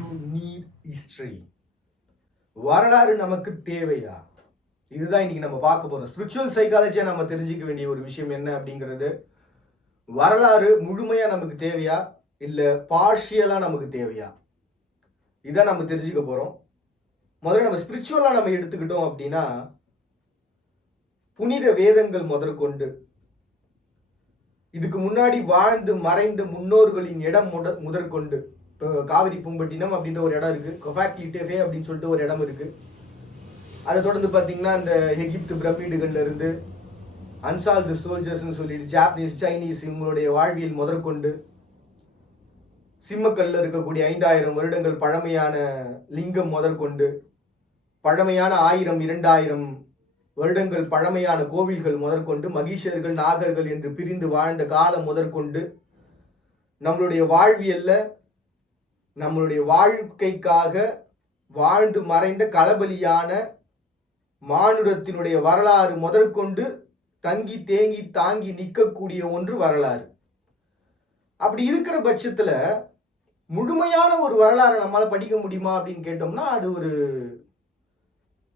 You need history? வரலாறு நமக்கு தேவையா? இதுதான் இன்னைக்கு நம்ம பார்க்க போறோம். ஸ்பிரிச்சுவல் சைக்காலஜியா நம்ம தெரிஞ்சுக்க வேண்டிய ஒரு விஷயம் என்ன அப்படிங்கிறது, வரலாறு முழுமையா நமக்கு தேவையா இல்ல பார்ஷியலா நமக்கு தேவையா, இதான் நம்ம தெரிஞ்சுக்க போறோம். முதல்ல நம்ம ஸ்பிரிச்சுவலா நம்ம எடுத்துக்கிட்டோம் அப்படின்னா, புனித வேதங்கள் முதற்கொண்டு இதுக்கு முன்னாடி வாழ்ந்து மறைந்த முன்னோர்களின் இடம் முதற்கொண்டு, இப்போ காவிரி பூம்பட்டினம் அப்படின்ற ஒரு இடம் இருக்கு, கொஃபாக்லி டெஃபே அப்படின்னு சொல்லிட்டு ஒரு இடம் இருக்கு. அதை தொடர்ந்து பார்த்தீங்கன்னா இந்த எகிப்து பிரமிடுகள்ல இருந்து அன்சால்வ்டு சோல்ஜர்ஸ்னு சொல்லிட்டு ஜாப்பனீஸ் சைனீஸ் இவங்களுடைய வாழ்வியல் முதற்கொண்டு சிம்மக்கல்ல இருக்கக்கூடிய 5000 வருடங்கள் பழமையான லிங்கம் முதற்கொண்டு பழமையான 1000 2000 வருடங்கள் பழமையான கோவில்கள் முதற்கொண்டு மகிஷர்கள் நாகர்கள் என்று பிரிந்து வாழ்ந்த காலம் முதற்கொண்டு நம்மளுடைய வாழ்வியல்ல நம்மளுடைய வாழ்க்கைக்காக வாழ்ந்து மறைந்த களபலியான மானுடத்தினுடைய வரலாறு முதற்கொண்டு தங்கி தேங்கி தாங்கி நிற்கக்கூடிய ஒன்று வரலாறு. அப்படி இருக்கிற பட்சத்துல முழுமையான ஒரு வரலாறு நம்மளால படிக்க முடியுமா அப்படின்னு கேட்டோம்னா, அது ஒரு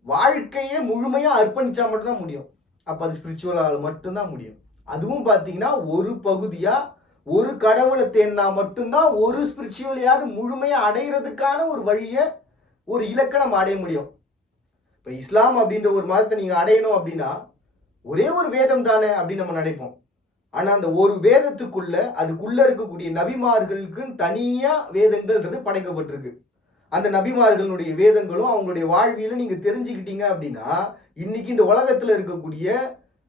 வாழ்க்கையே முழுமையா அர்ப்பணிச்சா மட்டும்தான் முடியும். அப்ப அது ஸ்பிரிச்சுவலால மட்டும்தான் முடியும். அதுவும் பார்த்தீங்கன்னா ஒரு பகுதியா ஒரு கடவுளை தேடினா மட்டும்தான் ஒரு ஸ்பிரிச்சுவலையாவது முழுமையா அடைகிறதுக்கான ஒரு வழியை ஒரு இலக்கை நம்ம அடைய முடியும். இப்போ இஸ்லாம் அப்படின்ற ஒரு மதத்தை நீங்க அடையணும் அப்படின்னா ஒரே ஒரு வேதம் தானே அப்படின்னு நம்ம நினைப்போம். ஆனா அந்த ஒரு வேதத்துக்குள்ள அதுக்குள்ள இருக்கக்கூடிய நபிமார்களுக்கு தனியா வேதங்கள்ன்றது படைக்கப்பட்டிருக்கு. அந்த நபிமார்களுடைய வேதங்களும் அவங்களுடைய வாழ்வியலும் நீங்க தெரிஞ்சுக்கிட்டீங்க அப்படின்னா, இன்னைக்கு இந்த உலகத்துல இருக்கக்கூடிய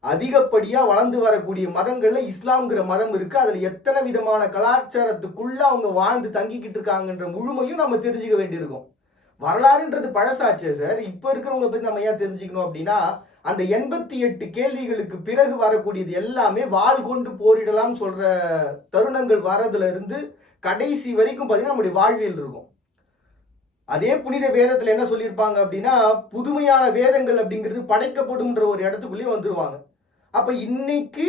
அதிகப்படியா வளர்ந்து வரக்கூடிய மதங்கள்ல இஸ்லாம்ங்கிற மதம் இருக்கு. அதுல எத்தனை விதமான கலாச்சாரத்துக்குள்ள அவங்க வாழ்ந்து தங்கிக்கிட்டு இருக்காங்கன்ற முழுமையும் நம்ம தெரிஞ்சுக்க வேண்டியிருக்கும். வரலாறுன்றது பழசாச்சே சார், இப்ப இருக்கிறவங்களை பத்தி நம்ம ஏன் தெரிஞ்சுக்கணும் அப்படின்னா, அந்த 88 கேள்விகளுக்கு பிறகு வரக்கூடியது எல்லாமே வாள் கொண்டு போரிடலாம் சொல்ற தருணங்கள் வரதுல இருந்து கடைசி வரைக்கும் பார்த்தீங்கன்னா நம்முடைய வாழ்வியல் இருக்கும். அதே புனித வேதத்துல என்ன சொல்லியிருப்பாங்க அப்படின்னா, புதுமையான வேதங்கள் அப்படிங்கிறது படைக்கப்படும்ன்ற ஒரு இடத்துக்குள்ளேயே வந்துருவாங்க. அப்ப இன்னைக்கு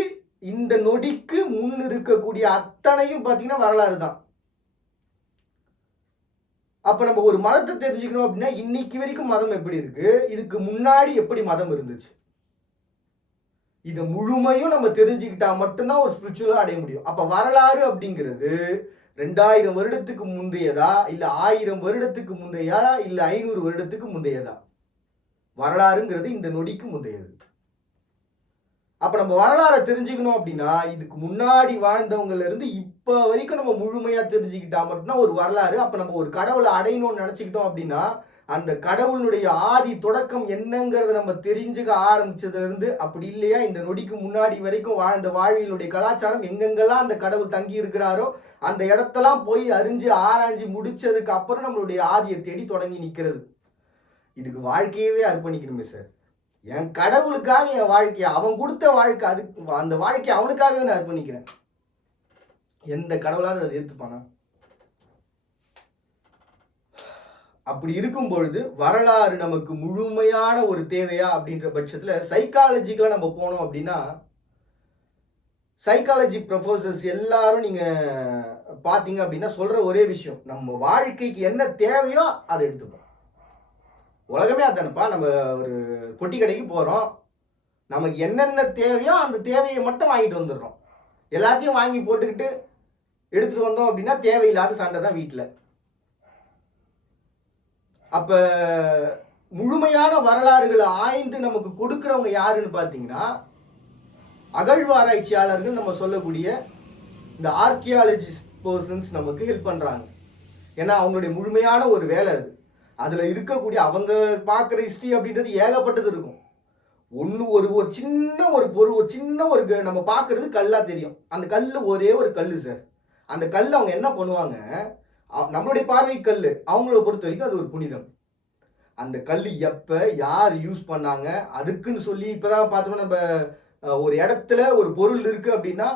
இந்த நொடிக்கு முன் இருக்கக்கூடிய அத்தனையும் பார்த்தீங்கன்னா வரலாறு தான். அப்ப நம்ம ஒரு மதத்தை தெரிஞ்சுக்கணும் அப்படின்னா, இன்னைக்கு வரைக்கும் மதம் எப்படி இருக்கு, இதுக்கு முன்னாடி எப்படி மதம் இருந்துச்சு, இதை முழுமையும் நம்ம தெரிஞ்சுக்கிட்டா மட்டும்தான் ஒரு ஸ்பிரிச்சுவலா அடைய முடியும். அப்ப வரலாறு அப்படிங்கிறது 2000 வருடத்துக்கு முந்தையதா இல்ல 1000 வருடத்துக்கு முந்தையா இல்ல 500 வருடத்துக்கு முந்தையதா? வரலாறுங்கிறது இந்த நொடிக்கு முந்தையது. அப்ப நம்ம வரலாறை தெரிஞ்சுக்கணும் அப்படின்னா, இதுக்கு முன்னாடி வாழ்ந்தவங்கல இருந்து இப்ப வரைக்கும் நம்ம முழுமையா தெரிஞ்சுக்கிட்டா மட்டும்தான் ஒரு வரலாறு. அப்ப நம்ம ஒரு கடவுளை அடையணும்னு நினைச்சுக்கிட்டோம் அப்படின்னா, அந்த கடவுளுடைய ஆதி தொடக்கம் என்னங்கிறத நம்ம தெரிஞ்சுக்க ஆரம்பிச்சதுல இருந்து, அப்படி இல்லையா இந்த நொடிக்கு முன்னாடி வரைக்கும் வாழ்ந்த வாழ்வியலுடைய கலாச்சாரம் எங்கெங்கெல்லாம் அந்த கடவுள் தங்கி இருக்கிறாரோ அந்த இடத்தெல்லாம் போய் அறிஞ்சு ஆராய்ஞ்சு முடிச்சதுக்கு அப்புறம் நம்மளுடைய ஆதியை தேடி தொடங்கி நிற்கிறது. இதுக்கு வாழ்க்கையவே அர்ப்பணிக்கணுமே சார். என் கடவுளுக்காக என் வாழ்க்கையை, அவன் கொடுத்த வாழ்க்கை, அதுக்கு அந்த வாழ்க்கையை அவனுக்காகவே நான் அர்ப்பணிக்கிறேன். எந்த கடவுளாவது அதை ஏற்றுப்பானா? அப்படி இருக்கும் பொழுது வரலாறு நமக்கு முழுமையான ஒரு தேவையா அப்படின்ற பட்சத்துல சைக்காலஜிக்கலா நம்ம போனோம் அப்படின்னா, சைக்காலஜி ப்ரொஃபசர்ஸ் எல்லாரும் நீங்க பாத்தீங்க அப்படின்னா சொல்ற ஒரே விஷயம், நம்ம வாழ்க்கைக்கு என்ன தேவையோ அதை எடுத்துப்போம். உலகமே அதானப்பா. நம்ம ஒரு பொட்டி கடைக்கு போறோம், நமக்கு என்னென்ன தேவையோ அந்த தேவையை மட்டும் வாங்கிட்டு வந்துடுறோம். எல்லாத்தையும் வாங்கி போட்டுக்கிட்டு எடுத்துட்டு வந்தோம் அப்படின்னா தேவையில்லாத சண்டை தான் வீட்டில். அப்ப முழுமையான வரலாறுகளை ஆய்ந்து நமக்கு கொடுக்கிறவங்க யாருன்னு பார்த்தீங்கன்னா, அகழ்வாராய்ச்சியாளர்கள் நம்ம சொல்லக்கூடிய இந்த ஆர்கியாலஜிஸ்ட் பர்சன்ஸ் நமக்கு ஹெல்ப் பண்றாங்க. ஏன்னா அவங்களுடைய முழுமையான ஒரு வேலை அது. அதுல இருக்கக்கூடிய அவங்க பார்க்குற ஹிஸ்ட்ரி அப்படின்றது ஏகப்பட்டது இருக்கும். ஒரு சின்ன ஒரு பொருள், ஒரு சின்ன ஒரு நம்ம பார்க்கறது கல்லா தெரியும். அந்த கல் ஒரே ஒரு கல் சார். அந்த கல் அவங்க என்ன பண்ணுவாங்க, நம்மளுடைய பார்வை கல், அவங்கள பொறுத்த வரைக்கும் அது ஒரு புனிதம். அந்த கல் எப்ப யார் யூஸ் பண்ணாங்க அதுக்குன்னு சொல்லி இப்பதான் பார்த்தோம்னா, நம்ம ஒரு இடத்துல ஒரு பொருள் இருக்கு அப்படின்னா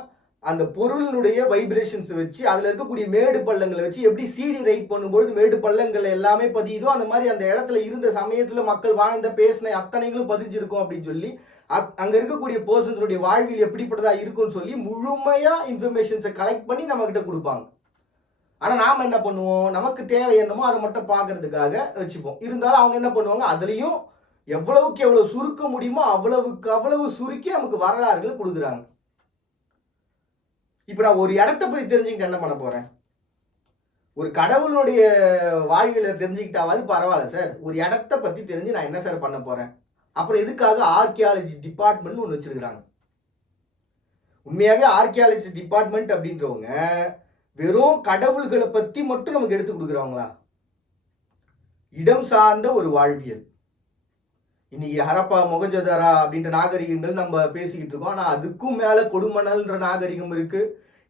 அந்த பொருளினுடைய வைப்ரேஷன்ஸ் வச்சு அதில் இருக்கக்கூடிய மேடு பள்ளங்களை வச்சு எப்படி சிடி ரைட் பண்ணும்போது மேடு பள்ளங்கள் எல்லாமே பதியுதோ அந்த மாதிரி அந்த இடத்துல இருந்த சமயத்தில் மக்கள் வாழ்ந்த பேசின அத்தனைகளும் பதிஞ்சிருக்கும் அப்படின்னு சொல்லி அங்கே இருக்கக்கூடிய பர்சன்ஸுடைய வாழ்வில் எப்படிப்பட்டதா இருக்கும்னு சொல்லி முழுமையாக இன்ஃபர்மேஷன்ஸை கலெக்ட் பண்ணி நம்மக்கிட்ட கொடுப்பாங்க. ஆனால் நாம் என்ன பண்ணுவோம், நமக்கு தேவை என்னமோ அதை மட்டும் பார்க்கறதுக்காக வச்சுப்போம். இருந்தாலும் அவங்க என்ன பண்ணுவாங்க, அதுலேயும் எவ்வளவுக்கு எவ்வளவு சுருக்க முடியுமோ அவ்வளவுக்கு அவ்வளவு சுருக்கி நமக்கு வரலாறுகள் கொடுக்குறாங்க. இப்போ நான் ஒரு இடத்த பற்றி தெரிஞ்சுக்கிட்டு என்ன பண்ண போகிறேன், ஒரு கடவுளுடைய வாழ்வியலை தெரிஞ்சுக்கிட்டாவது பரவாயில்ல சார், ஒரு இடத்த பற்றி தெரிஞ்சு நான் என்ன சார் பண்ண போகிறேன். அப்புறம் எதுக்காக ஆர்கியாலஜி டிபார்ட்மெண்ட் ஒன்று வச்சிருக்கிறாங்க. உண்மையாகவே ஆர்கியாலஜி டிபார்ட்மெண்ட் அப்படின்றவங்க வெறும் கடவுள்களை பற்றி மட்டும் நமக்கு எடுத்து கொடுக்குறவங்களா? இடம் சார்ந்த ஒரு வாழ்வியல். இன்னைக்கு ஹரப்பா மொகஜதாரா அப்படின்ற நாகரிகங்கள் நம்ம பேசிக்கிட்டு இருக்கோம். ஆனால் அதுக்கும் மேலே கொடுமணல்ன்ற நாகரிகம் இருக்கு.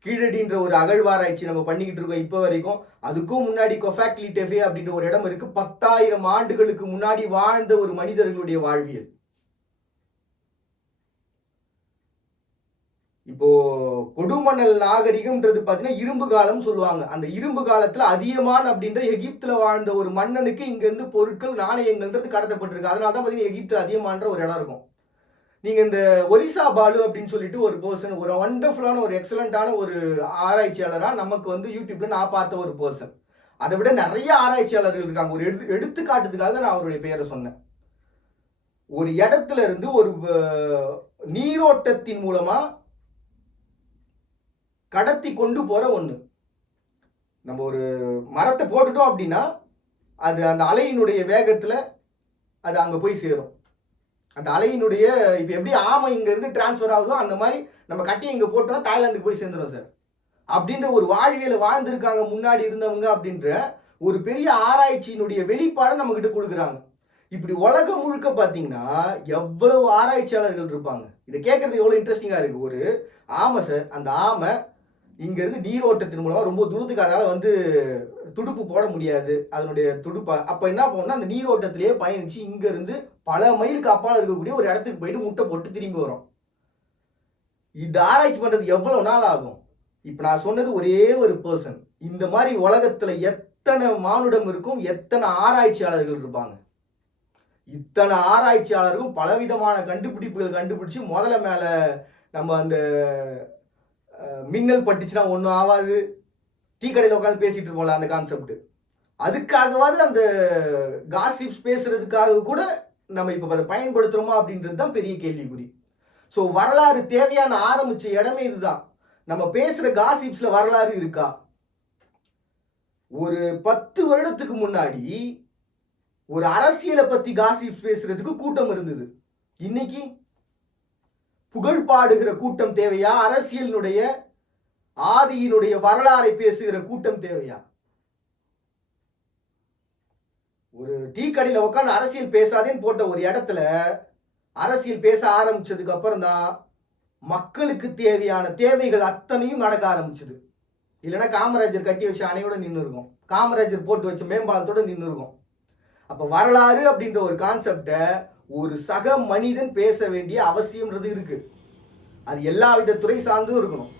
கீழடின்ற ஒரு அகழ்வாராய்ச்சி நம்ம பண்ணிக்கிட்டு இருக்கோம் இப்போ வரைக்கும். அதுக்கும் முன்னாடி கொஃபாக்லி டெஃபே அப்படின்ற ஒரு இடம் இருக்கு. 10,000 ஆண்டுகளுக்கு முன்னாடி வாழ்ந்த ஒரு மனிதர்களுடைய வாழ்வியல். இப்போ கொடுமணல் நாகரிகம்ன்றது பார்த்தீங்கன்னா இரும்பு காலம் சொல்லுவாங்க. அந்த இரும்பு காலத்துல அதியமான் அப்படின்ற எகிப்துல வாழ்ந்த ஒரு மன்னனுக்கு இங்க இருந்து பொருட்கள் நாணயங்கள்ன்றது கடத்தப்பட்டிருக்கு. அதனால தான் பார்த்தீங்கன்னா எகிப்து அதியமான்ற ஒரு இடம் இருக்கும். நீங்க இந்த ஒரிசா பாலு அப்படின்னு சொல்லிட்டு ஒரு பர்சன், ஒரு வண்டர்ஃபுல்லான ஒரு எக்ஸலண்டான ஒரு ஆராய்ச்சியாளராக நமக்கு வந்து யூடியூப்ல நான் பார்த்த ஒரு பர்சன். அதை விட நிறைய ஆராய்ச்சியாளர்கள் இருக்காங்க. ஒரு எடுத்துக்காட்டுக்காக நான் அவருடைய பெயரை சொன்னேன். ஒரு இடத்துல இருந்து ஒரு நீரோட்டத்தின் மூலமா கடத்தி கொண்டு போற ஒண்ணு. நம்ம ஒரு மரத்தை போட்டுட்டோம் அப்படின்னா அது அந்த அலையினுடைய வேகத்துல அது அங்க போய் சேரும். அந்த அலையினுடைய இப்போ எப்படி ஆமை இங்க இருந்து டிரான்ஸ்ஃபர் ஆகுதோ அந்த மாதிரி நம்ம கட்டியை இங்க போட்டோம்னா தாய்லாந்துக்கு போய் சேர்ந்துடும் சார். அப்படின்ற ஒரு வாழ்வியலை வாழ்ந்திருக்காங்க முன்னாடி இருந்தவங்க அப்படின்ற ஒரு பெரிய ஆராய்ச்சியினுடைய வெளிப்பாடை நம்ம கிட்ட கொடுக்குறாங்க. இப்படி உலகம் முழுக்க பார்த்தீங்கன்னா எவ்வளவு ஆராய்ச்சியாளர்கள் இருப்பாங்க. இதை கேட்கறது எவ்வளவு இன்ட்ரெஸ்டிங்கா இருக்கு. ஒரு ஆமை சார், அந்த ஆமை இங்கேருந்து நீரோட்டத்தின் மூலமாக ரொம்ப தூரத்துக்கு அதால் வந்து துடுப்பு போட முடியாது. அதனுடைய துடுப்பை அப்போ என்ன பண்ணோம்னா அந்த நீரோட்டத்திலேயே பயணித்து இங்கேருந்து பல மைலுக்கு அப்பால் இருக்கக்கூடிய ஒரு இடத்துக்கு போயிட்டு முட்டை போட்டு திரும்பி வரும். இது ஆராய்ச்சி பண்ணுறதுக்கு எவ்வளோ நாள் ஆகும்? இப்போ நான் சொன்னது ஒரே ஒரு பர்சன். இந்த மாதிரி உலகத்தில் எத்தனை மானுடம் இருக்கும், எத்தனை ஆராய்ச்சியாளர்கள் இருப்பாங்க. இத்தனை ஆராய்ச்சியாளர்களும் பலவிதமான கண்டுபிடிப்புகள் கண்டுபிடிச்சு முதல்ல மேலே நம்ம அந்த மின்னல் பட்டுச்சுன்னா ஒன்றும் ஆகாது, டீ கடையில் உட்காந்து பேசிட்டு இருப்போம்ல அந்த கான்செப்ட். அதுக்காகவாது அந்த காசிப்ஸ் பேசுறதுக்காக கூட நம்ம இப்போ அதை பயன்படுத்துகிறோமா அப்படின்றது தான் பெரிய கேள்விக்குறி. ஸோ வரலாறு தேவையான ஆரம்பிச்ச இடமே இதுதான். நம்ம பேசுகிற காசிப்ஸில் வரலாறு இருக்கா? ஒரு 10 வருடத்துக்கு முன்னாடி ஒரு அரசியலை பற்றி காசிப்ஸ் பேசுறதுக்கு கூட்டம் இருந்தது. இன்னைக்கு புகழ் பாடுகிற கூட்டம் தேவையா? அரசியலினுடைய ஆதியினுடைய வரலாறை பேசுகிற கூட்டம் தேவையா? ஒரு டீ கடையில் உட்காந்து அரசியல் பேசாதேன்னு போட்ட ஒரு இடத்துல அரசியல் பேச ஆரம்பிச்சதுக்கு அப்புறம் தான் மக்களுக்கு தேவையான தேவைகள் அத்தனையும் நடக்க ஆரம்பிச்சது. இல்லைன்னா காமராஜர் கட்டி வச்ச அணையோட நின்று இருக்கும், காமராஜர் போட்டு வச்ச மேம்பாலத்தோட நின்று இருக்கும். அப்போ வரலாறு அப்படின்ற ஒரு கான்செப்டை ஒரு சக மனிதன் பேச வேண்டிய அவசியம்ன்றது இருக்கு. அது எல்லா வித துறை சார்ந்தும் இருக்கணும்.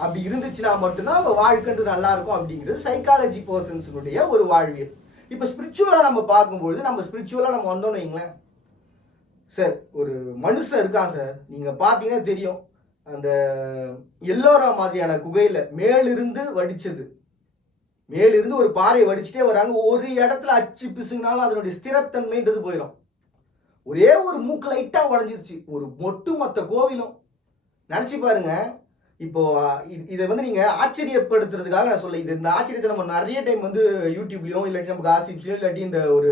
அப்படி இருந்துச்சுன்னா மட்டும்தான் நம்ம வாழ்க்கைன்றது நல்லா இருக்கும் அப்படிங்கிறது சைக்காலஜி பர்சன்ஸுடைய ஒரு வாழ்வியல். இப்போ ஸ்பிரிச்சுவலாக நம்ம பார்க்கும்பொழுது நம்ம ஸ்பிரிச்சுவலாக நம்ம வந்தோம்னு வைங்களேன் சார், ஒரு மனுஷன் இருக்கான் சார், நீங்கள் பார்த்தீங்கன்னா தெரியும், அந்த எல்லோரா மாதிரியான குகையில் மேலிருந்து வடிச்சது, மேலிருந்து ஒரு பாறையை வடிச்சுட்டே வராங்க. ஒரு இடத்துல அச்சு பிசுங்கினாலும் அதனுடைய ஸ்திரத்தன்மைன்றது போயிடும். ஒரே ஒரு மூக்கு லைட்டாக உடஞ்சிருச்சு, ஒரு ஒட்டுமொத்த கோவிலும். நினச்சி பாருங்க. இப்போ இதை வந்து நீங்கள் ஆச்சரியப்படுத்துறதுக்காக நான் சொல்ல, இந்த ஆச்சரியத்தை நம்ம நிறைய டைம் வந்து யூடியூப்லையும் இல்லாட்டி நம்ம காசிப்ஸ்லையும் இல்லாட்டி இந்த ஒரு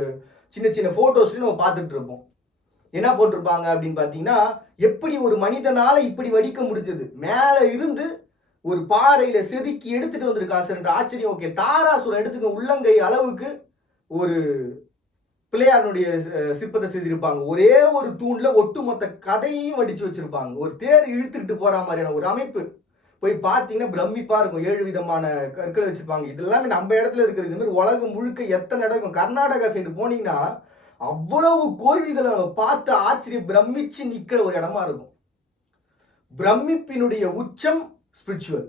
சின்ன சின்ன ஃபோட்டோஸ்லையும் நம்ம பார்த்துட்டு இருப்போம். என்ன போட்டிருப்பாங்க அப்படின்னு பார்த்தீங்கன்னா, எப்படி ஒரு மனிதனால இப்படி வடிக்க முடிஞ்சது, மேலே இருந்து ஒரு பாறையில் செதுக்கி எடுத்துட்டு வந்திருக்கான் சார் என்ற ஆச்சரியம். ஓகே, தாராசுரம் எடுத்துக்க, உள்ளங்கை அளவுக்கு ஒரு பிள்ளையாருடைய சிற்பத்தை செய்திருப்பாங்க. ஒரே ஒரு தூண்ல ஒட்டுமொத்த கதையையும் வடிச்சு வச்சிருப்பாங்க. ஒரு தேர் இழுத்துக்கிட்டு போற மாதிரியான ஒரு அமைப்பு. போய் பார்த்தீங்கன்னா பிரமிப்பா இருக்கும். 7 விதமான கற்களை வச்சிருப்பாங்க. இதெல்லாமே நம்ம இடத்துல இருக்கிறது. இந்த மாதிரி உலகம் முழுக்க எத்தனை இடம் இருக்கும். கர்நாடகா சைடு போனீங்கன்னா அவ்வளவு கோயில்களை பார்த்து ஆச்சரியம் பிரமிச்சு நிற்கிற ஒரு இடமா இருக்கும். பிரமிப்பினுடைய உச்சம் ஸ்பிரிச்சுவல்.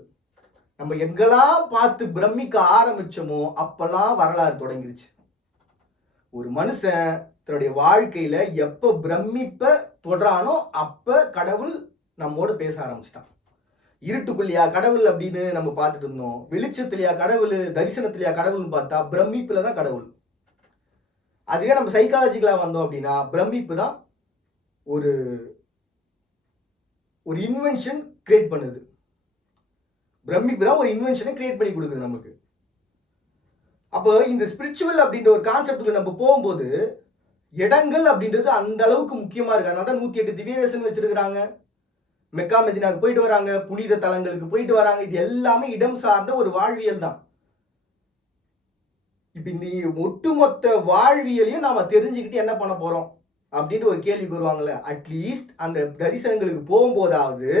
நம்ம எங்கெல்லாம் பார்த்து பிரமிக்க ஆரம்பிச்சோமோ அப்பெல்லாம் வரலாறு தொடங்கிருச்சு. ஒரு மனுஷன் தன்னுடைய வாழ்க்கையில எப்ப பிரமிப்ப தொடரானோ அப்ப கடவுள் நம்மோட பேச ஆரம்பிச்சிட்டான். இருட்டுக்குள்ளையா கடவுள் அப்படின்னு நம்ம பார்த்துட்டு இருந்தோம். வெளிச்சத்திலையா கடவுள், தரிசனத்திலையா கடவுள்னு பார்த்தா பிரமிப்புல தான் கடவுள். அதுவே நம்ம சைக்காலஜிக்கலா வந்தோம் அப்படின்னா பிரமிப்பு தான் ஒரு ஒரு இன்வென்ஷன் கிரியேட் பண்ணுது. பிரமிப்பு தான் ஒரு இன்வென்ஷனை கிரியேட் பண்ணி கொடுக்குது நமக்கு. அப்போ இந்த ஸ்பிரிச்சுவல் அப்படின்ற ஒரு கான்செப்டுக்கு நம்ம போகும்போது இடங்கள் அப்படின்றது அந்த அளவுக்கு முக்கியமா இருக்கு. அதனால தான் 108 திவ்ய தேசம் வச்சிருக்கிறாங்க. மெக்கா மெதினாக்கு போயிட்டு வராங்க, புனித தலங்களுக்கு போயிட்டு வராங்க. இது எல்லாமே இடம் சார்ந்த ஒரு வாழ்வியல் தான். இப்ப இந்த ஒட்டுமொத்த வாழ்வியலையும் நாம தெரிஞ்சுக்கிட்டு என்ன பண்ண போறோம் அப்படின்ட்டு ஒரு கேள்விக்கு வருவாங்கல்ல. அட்லீஸ்ட் அந்த தரிசனங்களுக்கு போகும்போதாவது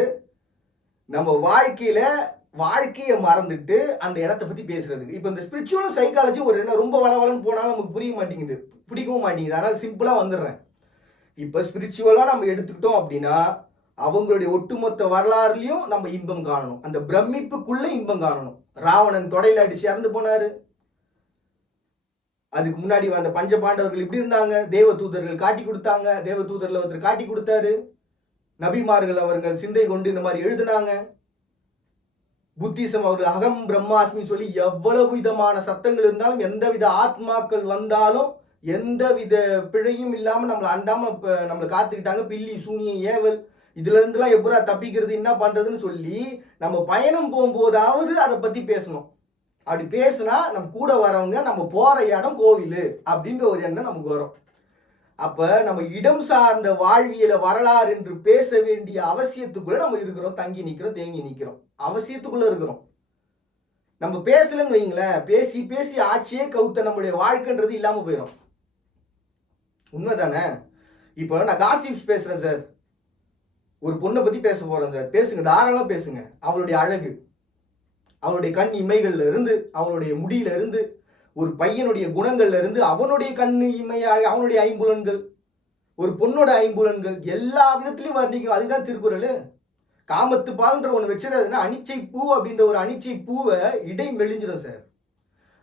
நம்ம வாழ்க்கையை மறந்துட்டு அந்த இடத்த பத்தி பேசுறதுக்கு. இப்ப இந்த ஸ்பிரிச்சுவல் சைக்காலஜி ஒரு என்ன ரொம்ப வளவலன்னு போனாலும் நமக்கு புரிய மாட்டேங்குது, பிடிக்கவும் மாட்டேங்குது. அதனால சிம்பிளா வந்துடுறேன். இப்ப ஸ்பிரிச்சுவலா நம்ம எடுத்துக்கிட்டோம் அப்படின்னா அவங்களுடைய ஒட்டுமொத்த வரலாறுலயும் நம்ம இன்பம் காணணும். அந்த பிரமிப்புக்குள்ள இன்பம் காணணும். ராவணன் தொடையில அடிச்சு இறந்து போனாரு. அதுக்கு முன்னாடி வந்த பஞ்ச பாண்டவர்கள் இப்படி இருந்தாங்க. தேவ தூதர்கள் காட்டி கொடுத்தாங்க. தேவ தூதர்ல ஒருத்தர் காட்டி கொடுத்தாரு. நபிமார்கள் அவர்கள் சிந்தை கொண்டு இந்த மாதிரி எழுதினாங்க. புத்திசம் அவர்கள் அகம் பிரம்மாஸ்மி சொல்லி எவ்வளவு விதமான சத்தங்கள் இருந்தாலும், எந்தவித ஆத்மாக்கள் வந்தாலும் எந்தவித பிழையும் இல்லாம நம்மளை அண்டாம நம்மளை காத்துக்கிட்டாங்க. பில்லி சூனியம் ஏவல் இதுல இருந்துலாம் எப்படா தப்பிக்கிறது, என்ன பண்றதுன்னு சொல்லி நம்ம பயணம் போகும்போதாவது அதை பத்தி பேசணும். அப்படி பேசுனா நம்ம கூட வரவங்க நம்ம போற இடம் கோவில் அப்படின்ற ஒரு எண்ணம் நமக்கு வரும். அப்ப நம்ம இடம் சார்ந்த வாழ்வியல வரலாறு என்று பேச வேண்டிய அவசியத்துக்குள்ள நம்ம இருக்கிறோம். தங்கி நிக்கிறோம், தேங்கி நிக்கிறோம், அவசியத்துக்குள்ள இருக்கிறோம். நம்ம பேசலன்னு வைங்களேன், பேசி பேசி ஆட்சியே கவுத்த நம்முடைய வாழ்க்கைன்றது இல்லாம போயிடும். உண்மைதானே? இப்போ நான் காசிப்ஸ் பேசுறேன் சார், ஒரு பொண்ணை பத்தி பேச போறேன் சார், பேசுங்க, தாராளமா பேசுங்க. அவளுடைய அழகு, அவனுடைய கண் இமைகள்ல இருந்து, அவனுடைய முடியில இருந்து, ஒரு பையனுடைய குணங்கள்ல இருந்து, அவனுடைய கண்ணு இமையாக அவனுடைய ஐம்புலன்கள், ஒரு பொண்ணோட ஐம்புலன்கள் எல்லா விதத்திலையும் வர்ணிக்கும். அதுதான் திருக்குறள். காமத்து பால்ன்ற ஒன்று வச்சிருந்ததுன்னா அனிச்சை பூ அப்படின்ற ஒரு அனிச்சை பூவை இடை மெலிஞ்சிடும் சார்.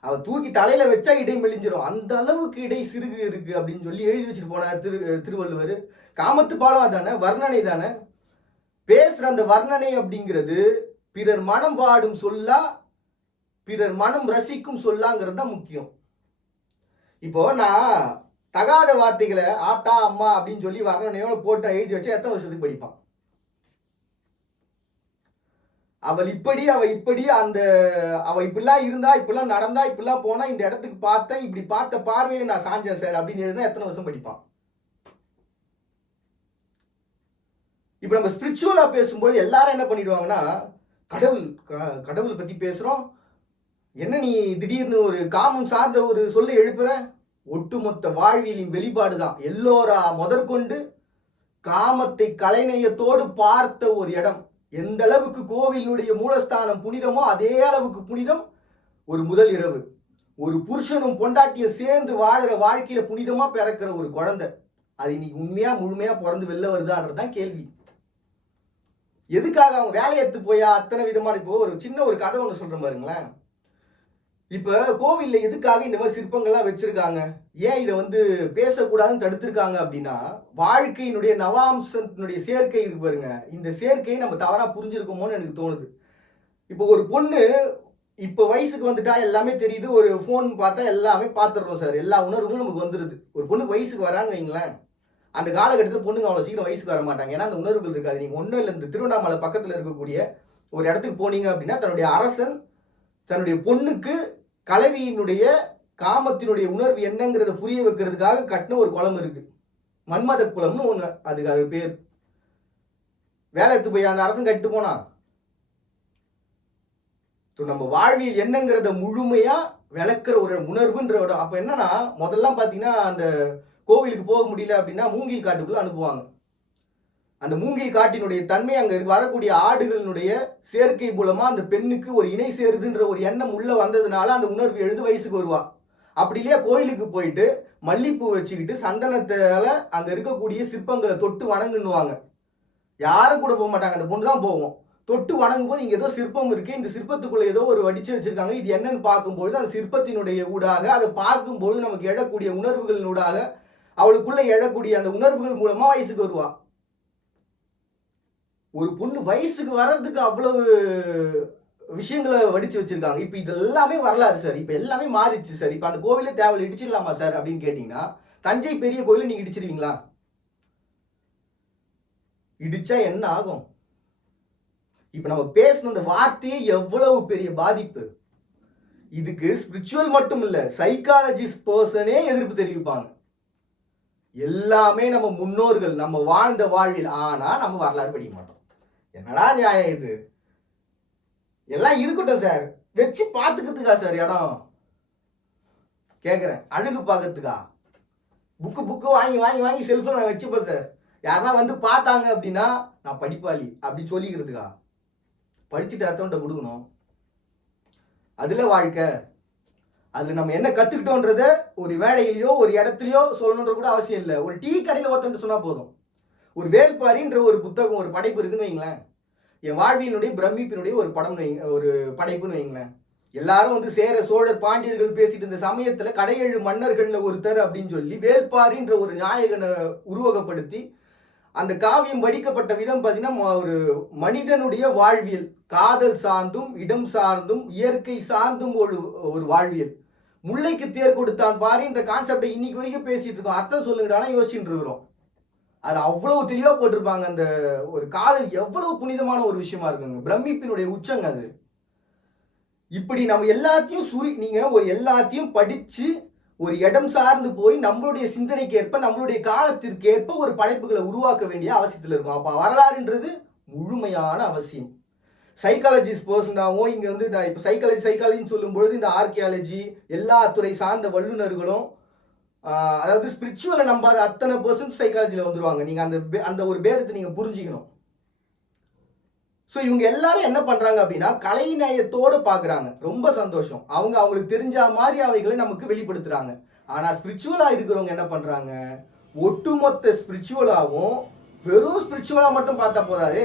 அவ தூக்கி தலையில வச்சா இடை மெலிஞ்சிடும். அந்த அளவுக்கு இடை சிறுகு இருக்கு அப்படின்னு சொல்லி எழுதி வச்சுட்டு போனார் திருவள்ளுவர். காமத்து பாலம் அதானே, வர்ணனை தானே. பேசுற அந்த வர்ணனை அப்படிங்கிறது பிறர் மனம் வாடும் சொல்லா, பிறர் மனம் ரசிக்கும் சொல்லாங்கிறது தான் முக்கியம். இப்போ நான் தகாத வார்த்தைகளை ஆத்தா அம்மா அப்படின்னு சொல்லி வர்ணனையோட போட்டு எழுதி வச்சா எத்தனை வருஷத்துக்கு படிப்பான்? அவள் இப்படி, அவ இப்படி, அவ இப்படிலாம் இருந்தா, இப்படிலாம் நடந்தா, இப்படிலாம் போனா, இந்த இடத்துக்கு பார்த்தேன், இப்படி பார்த்த பார்வையில நான் சாஞ்சேன் சார் அப்படின்னு எழுதினா எத்தனை வருஷம் படிப்பான்? இப்ப நம்ம ஸ்பிரிச்சுவலா பேசும்போது எல்லாரும் என்ன பண்ணிடுவாங்கன்னா, கடவுள் பத்தி பேசுறோம், என்ன நீ திடீர்னு ஒரு காமம் சார்ந்த ஒரு சொல்லை எழுப்புற? ஒட்டுமொத்த வாழ்வியலின் வெளிப்பாடு தான். எல்லோரா முதற்கொண்டு காமத்தை கலைநயத்தோடு பார்த்த ஒரு இடம். எந்த அளவுக்கு கோவிலுடைய மூலஸ்தானம் புனிதமோ அதே அளவுக்கு புனிதம் ஒரு முதல் இரவு. ஒரு புருஷனும் பொண்டாட்டியும் சேர்ந்து வாழற வாழ்க்கையில புனிதமா பிறக்கிற ஒரு குழந்தை, அது இன்னைக்கு உண்மையா முழுமையா பிறந்து வெளில வருதான்றதுதான் கேள்வி. எதுக்காக அவங்க வேலையை எடுத்து போயா அத்தனை விதமான. இப்போ ஒரு சின்ன ஒரு கதை ஒன்று சொல்றேன் பாருங்களேன். இப்ப கோவில்ல எதுக்காக இந்த மாதிரி சிற்பங்கள்லாம் வச்சிருக்காங்க, ஏன் இதை பேசக்கூடாதுன்னு தடுத்திருக்காங்க அப்படின்னா, வாழ்க்கையினுடைய நவாம்சத்தினுடைய சேர்க்கை இருக்கு பாருங்க, இந்த சேர்க்கையை நம்ம தவறா புரிஞ்சிருக்கோமோன்னு எனக்கு தோணுது. இப்போ ஒரு பொண்ணு இப்போ வயசுக்கு வந்துட்டா எல்லாமே தெரியுது, ஒரு ஃபோன் பார்த்தா எல்லாமே பார்த்துடுறோம் சார், எல்லா உணர்வுகளும் நமக்கு வந்துடுது. ஒரு பொண்ணுக்கு வயசுக்கு வரான்னு வைங்களேன், அந்த காலகட்டத்தில் பொண்ணுங்க அவ்வளோ சீக்கிரம் வயசுக்கு வர மாட்டாங்க. ஏன்னா அந்த உணர்வுகள் இருக்காது. நீங்கள் ஒன்றும் இல்லை, இந்த திருவண்ணாமலை பக்கத்தில் இருக்கக்கூடிய ஒரு இடத்துக்கு போனீங்க அப்படின்னா, தன்னுடைய அரசன் தன்னுடைய பொண்ணுக்கு கலவியினுடைய காமத்தினுடைய உணர்வு என்னங்கிறத புரிய வைக்கிறதுக்காக கட்டின ஒரு குளம் இருக்கு, மன்மத குளம்னு ஒன்று. அது பேர். வேலை எடுத்து போய் அந்த அரசன் கட்டு போனா. நம்ம வாழ்வியல் என்னங்கிறத முழுமையா விளக்குற ஒரு உணர்வுன்ற இடம். அப்ப என்னன்னா, முதல்லாம் பாத்தீங்கன்னா அந்த கோவிலுக்கு போக முடியல அப்படின்னா மூங்கில் காட்டுக்குள்ள அனுப்புவாங்க. அந்த மூங்கில் காட்டினுடைய தன்மை, அங்க வரக்கூடிய ஆடுகளினுடைய சேர்க்கை மூலமா அந்த பெண்ணுக்கு ஒரு இணை சேருதுன்ற ஒரு எண்ணம் உள்ள வந்ததுனால அந்த உணர்வு எழுது வயசுக்கு வருவா. அப்படி இல்லையா கோயிலுக்கு போயிட்டு மல்லிப்பூ வச்சுக்கிட்டு சந்தனத்தால அங்க இருக்கக்கூடிய சிற்பங்களை தொட்டு வணங்குன்னுவாங்க. யாரும் கூட போக மாட்டாங்க, அந்த பொண்ணு தான் போவோம். தொட்டு வணங்கும் போது இங்க ஏதோ சிற்பம் இருக்கு, இந்த சிற்பத்துக்குள்ள ஏதோ ஒரு வடிச்சு வச்சிருக்காங்க, இது என்னன்னு பார்க்கும்போது அந்த சிற்பத்தினுடைய ஊடாக அதை பார்க்கும்போது நமக்கு எழக்கூடிய உணர்வுகளின் ஊடாக அவளுக்குள்ள எழக்கூடிய அந்த உணர்வுகள் மூலமா வயசுக்கு வருவா. ஒரு பொண்ணு வயசுக்கு வர்றதுக்கு அவ்வளவு விஷயங்களை வடிச்சு வச்சிருக்காங்க. இப்போ இது எல்லாமே வரலாறு சார். இப்போ எல்லாமே மாறிடுச்சு சார். இப்போ அந்த கோவிலே தேவையில்ல, இடிச்சிடலாமா சார் அப்படின்னு கேட்டீங்கன்னா, தஞ்சை பெரிய கோயிலை நீங்க இடிச்சிருவீங்களா? இடிச்சா என்ன ஆகும்? இப்ப நம்ம பேசின அந்த வார்த்தையே எவ்வளவு பெரிய பாதிப்பு. இதுக்கு ஸ்பிரிச்சுவல் மட்டும் இல்ல, சைக்காலஜிஸ்ட் பர்சனே எதிர்ப்பு தெரிவிப்பாங்க. எல்லாமே நம்ம முன்னோர்கள் நம்ம வாழ்ந்த வாழ்வில். ஆனா நம்ம வரலாறு படிக்க மாட்டோம். என்னடா நியாயம் இது? எல்லாம் இருக்கட்டும் சார், வச்சு பார்த்துக்கிறதுக்கா சார் இடம் கேட்குறேன்? அழகு பார்க்கறதுக்கா? புக்கு வாங்கி வாங்கி வாங்கி செல்ஃபில் நான் வச்சுப்பேன் சார். யாரெல்லாம் வந்து பார்த்தாங்க அப்படின்னா நான் படிப்பாளி அப்படி சொல்லிக்கிறதுக்கா? படிச்சுட்டு அர்த்தம்ட்ட கொடுக்கணும். அதில் வாழ்க்கை. அதில் நம்ம என்ன கற்றுக்கிட்டோன்றத ஒரு வேலையிலையோ ஒரு இடத்துலையோ சொல்லணுன்ற கூட அவசியம் இல்லை. ஒரு டீ கடையில் ஒருத்தன்ட்டு சொன்னால் போதும். ஒரு வேள்பாரின்ற ஒரு புத்தகம், ஒரு படைப்பு இருக்குன்னு வைங்களேன். என் வாழ்வியினுடைய பிரமிப்பினுடைய ஒரு படம் ஒரு படைப்புன்னு வைங்களேன். எல்லாரும் வந்து சேர சோழர் பாண்டியர்கள் பேசிட்டு இருந்த சமயத்தில் கடையெழு மன்னர்களில் ஒருத்தர் அப்படின்னு சொல்லி வேள்பாரின்ற ஒரு நாயகனை உருவகப்படுத்தி அந்த காவியம் வடிக்கப்பட்ட விதம் பார்த்தீங்கன்னா ஒரு மனிதனுடைய வாழ்வியல், காதல் சார்ந்தும் இடம் சார்ந்தும் இயற்கை சார்ந்தும் ஒரு வாழ்வியல். முல்லைக்கு தேர் கொடுத்தான் பாரின்ற கான்செப்டை இன்னைக்கு வரைக்கும் பேசிட்டு இருக்கோம். அர்த்தம் சொல்லுங்கடானா யோசிச்சுட்டு இருக்கிறோம். அது அவ்வளவு தெளிவாக போட்டிருப்பாங்க. அந்த ஒரு காதல் எவ்வளவு புனிதமான ஒரு விஷயமா இருக்குங்க. பிரமிப்பினுடைய உச்சங்க அது. இப்படி நம்ம எல்லாத்தையும் நீங்க ஒரு எல்லாத்தையும் படிச்சு ஒரு இடம் சார்ந்து போய் நம்மளுடைய சிந்தனைக்கு ஏற்ப நம்மளுடைய காலத்திற்கு ஏற்ப ஒரு படைப்புகளை உருவாக்க வேண்டிய அவசியத்தில் இருக்கும். அப்போ வரலாறுன்றது முழுமையான அவசியம். சைக்காலஜிஸ்ட் பர்சனாகவும் இங்கே வந்து நான் இப்போ சைக்காலஜின்னு சொல்லும்பொழுது இந்த ஆர்கியாலஜி எல்லா துறை சார்ந்த வல்லுநர்களும் அதாவது ஸ்பிரிச்சுவலை நம்பாத அத்தனை பர்சன்ட் சைக்காலஜியில் வந்துடுவாங்க. நீங்கள் அந்த ஒரு பேதத்தை நீங்கள் புரிஞ்சிக்கணும். ஸோ இவங்க எல்லாரும் என்ன பண்ணுறாங்க அப்படின்னா கலை நயத்தோடு பார்க்குறாங்க. ரொம்ப சந்தோஷம். அவங்களுக்கு தெரிஞ்ச மாதிரி அவைகளை நமக்கு வெளிப்படுத்துகிறாங்க. ஆனால் ஸ்பிரிச்சுவலாக இருக்கிறவங்க என்ன பண்ணுறாங்க, ஒட்டுமொத்த ஸ்பிரிச்சுவலாகவும் வெறும் ஸ்பிரிச்சுவலாக மட்டும் பார்த்தா போதாது,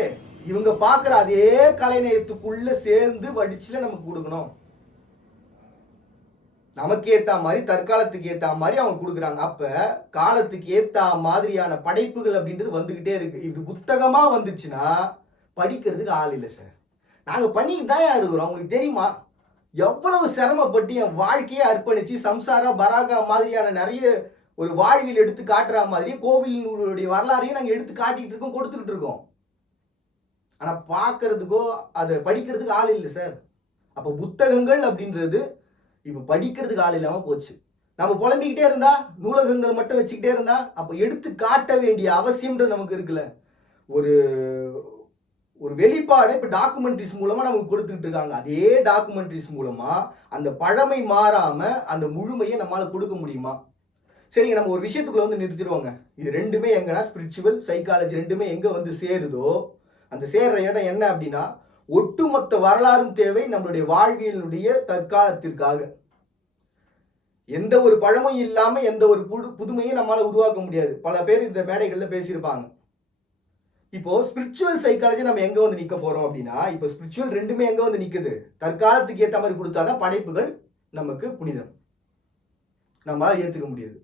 இவங்க பார்க்குற அதே கலை நயத்துக்குள்ளே சேர்ந்து வடிச்சில் நமக்கு கொடுக்கணும். நமக்கு ஏற்ற மாதிரி தற்காலத்துக்கு ஏற்ற மாதிரி அவங்க கொடுக்குறாங்க. அப்போ காலத்துக்கு ஏற்ற மாதிரியான படைப்புகள் அப்படின்றது வந்துக்கிட்டே இருக்கு. இது புத்தகமாக வந்துச்சுன்னா படிக்கிறதுக்கு ஆள் இல்லை சார். நாங்கள் பண்ணிக்கிட்டு தான் இருக்கிறோம். உங்களுக்கு தெரியுமா எவ்வளவு சிரமப்பட்டு என் வாழ்க்கையை அர்ப்பணித்து சம்சாரா பராகா மாதிரியான நிறைய ஒரு வாழ்வில் எடுத்து காட்டுற மாதிரி கோவிலினுடைய வரலாறையும் நாங்கள் எடுத்து காட்டிக்கிட்டு இருக்கோம், கொடுத்துக்கிட்டு இருக்கோம். ஆனால் பார்க்கறதுக்கோ அதை படிக்கிறதுக்கு ஆள் இல்லை சார். அப்போ புத்தகங்கள் அப்படின்றது இப்போ படிக்கிறதுக்கு ஆள் இல்லாமல் போச்சு. நம்ம புலம்பிக்கிட்டே இருந்தா, நூலகங்கள் மட்டும் வச்சுக்கிட்டே இருந்தா, அப்போ எடுத்து காட்ட வேண்டிய அவசியம்ன்றது நமக்கு இருக்குல்ல. ஒரு ஒரு வெளிப்பாடை இப்போ டாக்குமெண்ட்ரிஸ் மூலமாக நமக்கு கொடுத்துக்கிட்டு இருக்காங்க. அதே டாக்குமெண்ட்ரிஸ் மூலமாக அந்த பழமை மாறாமல் அந்த முழுமையை நம்மளால் கொடுக்க முடியுமா? சரிங்க, நம்ம ஒரு விஷயத்துக்குள்ள வந்து நிறுத்திடுவோங்க. இது ரெண்டுமே எங்கன்னா ஸ்பிரிச்சுவல் சைக்காலஜி ரெண்டுமே எங்கே வந்து சேருதோ அந்த சேர்ற இடம் என்ன அப்படின்னா ஒட்டுமொத்த வரலாறும் தேவை நம்மளுடைய வாழ்வியலுடைய தற்காலத்திற்காக. எந்த ஒரு பழமும் இல்லாமல் எந்த ஒரு புதுமையும் நம்மளால் உருவாக்க முடியாது. பல பேர் இந்த மேடைகளில் பேசியிருப்பாங்க. இப்போ ஸ்பிரிச்சுவல் சைக்காலஜி நம்ம எங்க வந்து நிக்க போறோம் அப்படின்னா, இப்போ ஸ்பிரிச்சுவல் ரெண்டுமே எங்க வந்து நிக்குது, தற்காலத்துக்கு ஏற்ற மாதிரி கொடுத்தாதான் படைப்புகள் நமக்கு புனிதம், நம்மளால ஏத்துக்க முடியாது.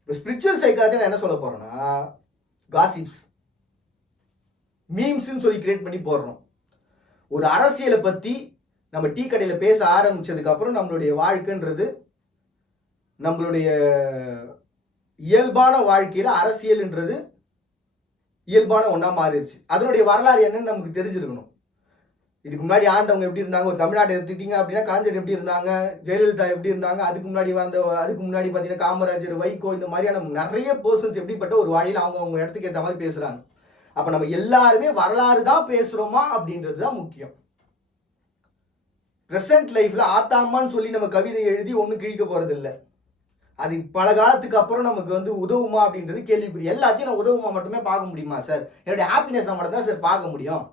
இப்போ ஸ்பிரிச்சுவல் சைக்காலஜி நான் என்ன சொல்ல போறேன்னா, காசிப்ஸ் மீம்ஸ்ன்னு சொல்லி கிரியேட் பண்ணி போடுறோம். ஒரு அரசியலை பத்தி நம்ம டீ கடையில் பேச ஆரம்பிச்சதுக்கு அப்புறம் நம்மளுடைய வாழ்க்கைன்றது நம்மளுடைய இயல்பான வாழ்க்கையில அரசியல்ன்றது இயல்பான ஒன்றா மாறிடுச்சு. அதனுடைய வரலாறு என்னன்னு நமக்கு தெரிஞ்சிருக்கணும். இதுக்கு முன்னாடி ஆண்டவங்க எப்படி இருந்தாங்க, ஒரு தமிழ்நாட்டை எடுத்துக்கிட்டீங்க அப்படின்னா கலைஞர் எப்படி இருந்தாங்க, ஜெயலலிதா எப்படி இருந்தாங்க, அதுக்கு முன்னாடி பார்த்தீங்கன்னா காமராஜர், வைகோ, இந்த மாதிரியான நிறைய பர்சன்ஸ் எப்படிப்பட்ட ஒரு வழியில் அவங்க இடத்துக்கு ஏற்ற மாதிரி பேசுகிறாங்க. அப்போ நம்ம எல்லாருமே வரலாறு தான் பேசுகிறோமா அப்படின்றது தான் முக்கியம். ப்ரெசன்ட் லைஃப்பில் ஆத்தாமான்னு சொல்லி நம்ம கவிதை எழுதி ஒன்றும் கிழிக்க போகிறது இல்லை. அது பல காலத்துக்கு அப்புறம் நமக்கு வந்து உதவுமா அப்படின்றது கேள்விக்குறி. எல்லாத்தையும் நான் உதவுமா மட்டுமே பார்க்க முடியுமா சார்? என்னுடைய ஹாப்பினஸ் மட்டும் தான் சார் பார்க்க முடியும்.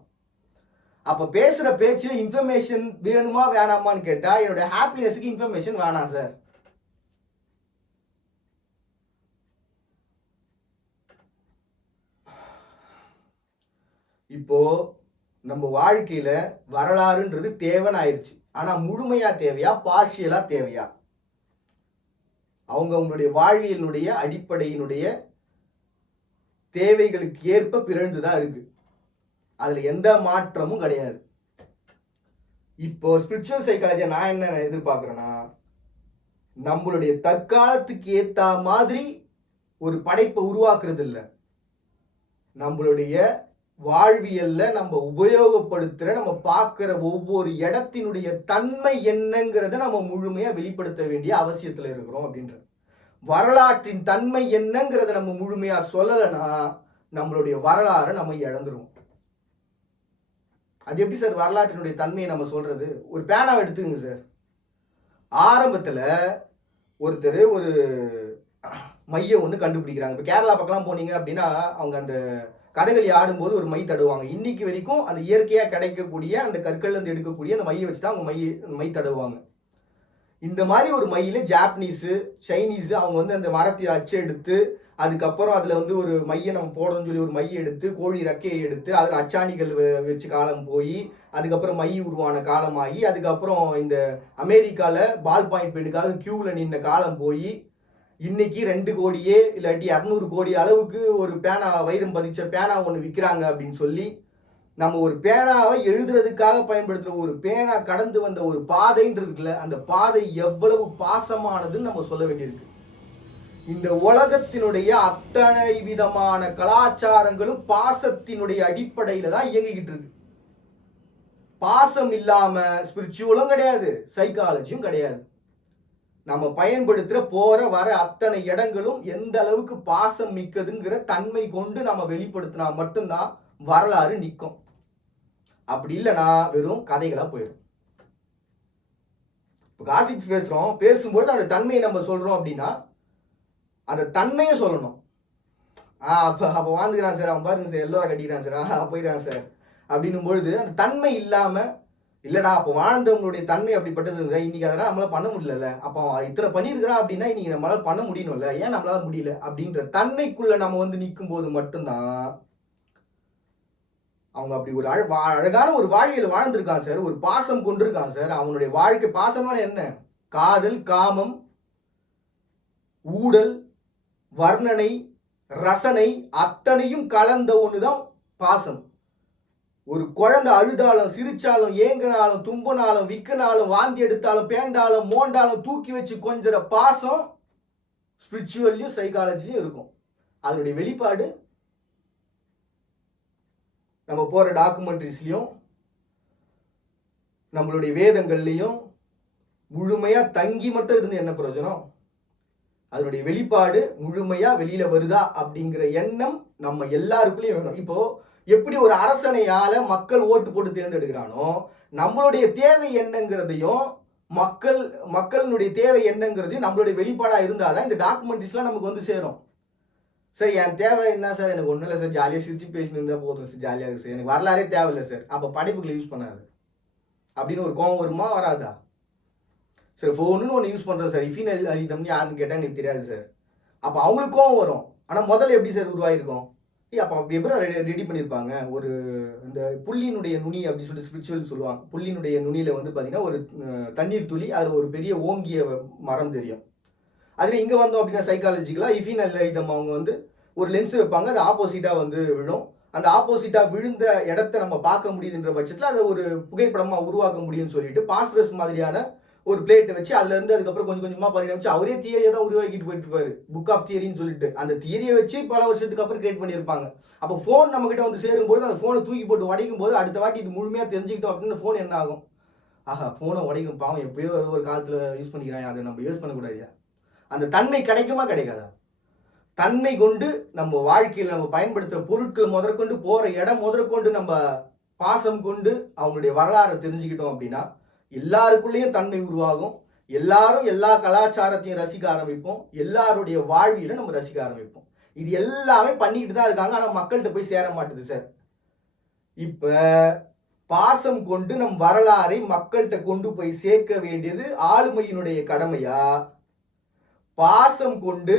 அப்போ பேசுகிற பேச்சில் இன்ஃபர்மேஷன் வேணுமா வேணாமான்னு கேட்டால் என்னுடைய ஹாப்பினஸுக்கு இன்ஃபர்மேஷன் வேணாம் சார். இப்போ நம்ம வாழ்க்கையில வரலாறுன்றது தேவைன்னு ஆயிடுச்சு. ஆனால் முழுமையா தேவையா பார்ஷியலா தேவையா? அவங்களுடைய வாழ்வியலினுடைய அடிப்படையினுடைய தேவைகளுக்கு ஏற்ப பிறழ்ந்துதான் இருக்கு. அதுல எந்த மாற்றமும் கிடையாது. இப்போ ஸ்பிரிச்சுவல் சைக்காலஜியை நான் என்ன எதிர்பார்க்குறேன்னா, நம்மளுடைய தற்காலத்துக்கு ஏத்த மாதிரி ஒரு படைப்பை உருவாக்குறது இல்லை, நம்மளுடைய வாழ்வியல்ல நம்ம உபயோகப்படுத்துற நம்ம பார்க்கிற ஒவ்வொரு இடத்தினுடைய தன்மை என்னங்கிறத நம்ம முழுமையா வெளிப்படுத்த வேண்டிய அவசியத்துல இருக்கிறோம் அப்படின்ற. வரலாற்றின் தன்மை என்னங்கிறத நம்ம முழுமையா சொல்லலைன்னா நம்மளுடைய வரலாறை நம்ம இழந்துருவோம். அது எப்படி சார் வரலாற்றினுடைய தன்மையை நம்ம சொல்றது? ஒரு பேனாவை எடுத்துக்கங்க சார். ஆரம்பத்துல ஒருத்தர் ஒரு மைய ஒன்று கண்டுபிடிக்கிறாங்க. இப்போ கேரளா பக்கம்லாம் போனீங்க அப்படின்னா அவங்க அந்த கதகளி ஆடும்போது ஒரு மை தடுவாங்க. இன்னைக்கு வரைக்கும் அந்த இயற்கையாக கிடைக்கக்கூடிய அந்த கற்கள்லேருந்து எடுக்கக்கூடிய அந்த மையை வச்சு தான் அவங்க மை தடுவாங்க. இந்த மாதிரி ஒரு மையில ஜாப்பனீஸு சைனீஸு அவங்க வந்து அந்த மரத்தை அச்சு எடுத்து அதுக்கப்புறம் அதில் வந்து ஒரு மையை நம்ம போடணும்னு சொல்லி ஒரு மையை எடுத்து கோழி ரெக்கையை எடுத்து அதில் அச்சாணிகள் வச்சு காலம் போய் அதுக்கப்புறம் மை உருவான காலமாகி அதுக்கப்புறம் இந்த அமெரிக்காவில் பால் பாயிண்ட் பெண்ணுக்காக கியூவில் நின்ற காலம் போய் இன்னைக்கு 2 கோடியே இல்லாட்டி 200 கோடி அளவுக்கு ஒரு பேனா வைரம் பதிச்ச பேனா ஒன்று விற்கிறாங்க அப்படின்னு சொல்லி நம்ம ஒரு பேனாவை எழுதுறதுக்காக பயன்படுத்துகிற ஒரு பேனா கடந்து வந்த ஒரு பாதைன்னு இருக்குல்ல, அந்த பாதை எவ்வளவு பாசமானதுன்னு நம்ம சொல்ல வேண்டியிருக்கு. இந்த உலகத்தினுடைய அத்தனை விதமான கலாச்சாரங்களும் பாசத்தினுடைய அடிப்படையில தான் இயங்கிக்கிட்டு இருக்கு. பாசம் இல்லாம ஸ்பிரிச்சுவலும் கிடையாது, சைக்காலஜியும் கிடையாது. நம்ம பயன்படுத்துகிற போற வர அத்தனை இடங்களும் எந்த அளவுக்கு பாசம் மிக்கதுங்கிற தன்மை கொண்டு நம்ம வெளிப்படுத்தினா மட்டும்தான் வரலாறு நிற்கும். அப்படி இல்லைன்னா வெறும் கதைகளா போயிடும். இப்போ காசிப் பேசும்போது அந்த தன்மையை நம்ம சொல்றோம் அப்படின்னா அந்த தன்மையை சொல்லணும். அப்போ வாழ்ந்துக்கிறான் சார், அவன் பாருங்க சார் எல்லோரும் கட்டிக்கிறான் சார், போயிடறான் சார் அப்படின்னும் பொழுது அந்த தன்மை இல்லாம இல்லடா அப்போ வாழ்ந்தவங்களுடைய தன்மை அப்படிப்பட்டது இன்னைக்கு அதெல்லாம் நம்மளால பண்ண முடியல, அப்போ இத்தனை பண்ணியிருக்கிறான் அப்படின்னா இன்னைக்கு நம்மளால பண்ண முடியணும்ல, ஏன் நம்மளால முடியல அப்படின்ற தன்மைக்குள்ள நம்ம வந்து நிற்கும் போது மட்டும்தான் அவங்க அப்படி ஒரு அழகான ஒரு வாழ்வியல் வாழ்ந்திருக்கான் சார், ஒரு பாசம் கொண்டிருக்கான் சார். அவனுடைய வாழ்க்கை பாசமான என்ன? காதல், காமம், ஊடல், வர்ணனை, ரசனை அத்தனையும் கலந்த ஒண்ணுதான் பாசம். ஒரு குழந்தை அழுதாலும் சிரிச்சாலும் ஏங்கினாலும் தும்பினாலும் விக்கினாலும் வாந்தி எடுத்தாலும் பேண்டாலும் மோண்டாலும் தூக்கி வச்சு கொஞ்சற பாசம் ஸ்பிரிச்சுவல்லையும் சைக்காலஜிலையும் இருக்கும். அதனுடைய வெளிப்பாடு நம்ம போற டாக்குமெண்ட்ரிஸ்லையும் நம்மளுடைய வேதங்கள்லையும் முழுமையா தங்கி மட்டும் இருந்து என்ன பிரயோஜனம்? அதனுடைய வெளிப்பாடு முழுமையா வெளியில வருதா அப்படிங்கிற எண்ணம் நம்ம எல்லாருக்குள்ளயும் வேணும். இப்போ எப்படி ஒரு அரசனையால மக்கள் ஓட்டு போட்டு தேர்ந்தெடுக்கிறானோ நம்மளுடைய தேவை என்னங்கிறதையும் மக்களுடைய தேவை என்னங்கிறதையும் நம்மளுடைய வெளிப்பாடா இருந்தாதான் இந்த டாக்குமெண்ட்ரிஸ்லாம் நமக்கு வந்து சேரும். சார் என் தேவை என்ன சார்? எனக்கு ஒன்றும் இல்லை சார், ஜாலியாக சிரிச்சு பேசிட்டு இருந்தால் போதும் சார், ஜாலியாக இருக்குது சார், எனக்கு வரலாறே தேவையில்லை சார். அப்போ படைப்புகளை யூஸ் பண்ணாது அப்படின்னு ஒரு கோவம் வருமா வராதா? சார் ஃபோனுன்னு ஒன்று யூஸ் பண்ணுறோம் சார், இஃபின் அலிதம்னு யாருன்னு கேட்டால் எனக்கு தெரியாது சார். அப்போ அவங்களுக்கு கோவம் வரும். ஆனால் முதல்ல எப்படி சார் உருவாயிருக்கும்? அப்போ அப்படி எப்படி ரெடி பண்ணியிருப்பாங்க? ஒரு இந்த புள்ளியினுடைய நுனி அப்படின்னு சொல்லி ஸ்பிரிச்சுவல் சொல்லுவாங்க. புள்ளியினுடைய நுனியில் வந்து பார்த்தீங்கன்னா ஒரு தண்ணீர் துளி, அதில் ஒரு பெரிய ஓங்கிய மரம் தெரியும். அதுவே இங்கே வந்தோம் அப்படின்னா சைக்காலஜிக்கலாக இஃபின் அலிதம் அவங்க வந்து ஒரு லென்ஸ் வைப்பாங்க, அது ஆப்போசிட்டாக வந்து விழும். அந்த ஆப்போசிட்டாக விழுந்த இடத்த நம்ம பார்க்க முடியுதுன்ற பட்சத்தில் அதை ஒரு புகைப்படமாக உருவாக்க முடியும்னு சொல்லிட்டு பாஸ்பரஸ் மாதிரியான ஒரு பிளேட்டை வச்சு அதுலேருந்து அதுக்கப்புறம் கொஞ்சம் கொஞ்சமாக பரிணமிச்சு அவரே தியரியை தான் உருவாக்கிட்டு போயிட்டு இருப்பாரு, புக் ஆஃப் தியரின்னு சொல்லிட்டு. அந்த தியரியை வச்சு பல வருஷத்துக்கு அப்புறம் கிரியேட் பண்ணியிருப்பாங்க. அப்போ ஃபோன் நம்மகிட்ட வந்து சேரும்போது அந்த ஃபோனை தூக்கி போட்டு உடைக்கும் போது அடுத்த வாட்டி இது முழுமையாக தெரிஞ்சுக்கிட்டோம் அப்படின்னு ஃபோன் என்ன ஆகும்? ஆஹா, ஃபோனை உடைக்கும், பாவம் எப்பயோ ஒரு காலத்தில் யூஸ் பண்ணிக்கிறாங்க, அதை நம்ம யூஸ் பண்ணக்கூடாது. அந்த தன்மை கிடைக்குமா கிடைக்காதா? தன்மை கொண்டு நம்ம வாழ்க்கையில் நம்ம பயன்படுத்துகிற பொருட்கள் முதற்கொண்டு போகிற இடம் முதற்கொண்டு நம்ம பாசம் கொண்டு அவங்களுடைய வரலாறை தெரிஞ்சுக்கிட்டோம் அப்படின்னா எல்லாருக்குள்ளேயும் தன்மை உருவாகும். எல்லாரும் எல்லா கலாச்சாரத்தையும் ரசிக்க ஆரம்பிப்போம், எல்லாருடைய வாழ்வியலை நம்ம ரசிக்க ஆரம்பிப்போம். இது எல்லாமே பண்ணிக்கிட்டு தான் இருக்காங்க, ஆனால் மக்கள்கிட்ட போய் சேர மாட்டுது சார். இப்போ பாசம் கொண்டு நம் வரலாறை மக்கள்கிட்ட கொண்டு போய் சேர்க்க வேண்டியது ஆளுமையினுடைய கடமையா, பாசம் கொண்டு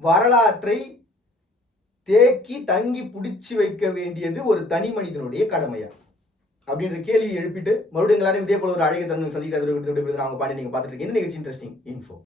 வரலாற்றை தேக்கி தங்கி பிடிச்சி வைக்க வேண்டியது ஒரு தனி மனிதனுடைய கடமையா அப்படின்ற கேள்வி எழுப்பிட்டு மறுபடியும் எல்லாரும் இதே போல ஒரு அழகிய தருணம் சந்திக்க அவங்க பாண்டி நீங்க பார்த்துட்டு இருக்கீங்க. இந்த நிகழ்ச்சி இன்ட்ரெஸ்டிங் இன்ஃபோ.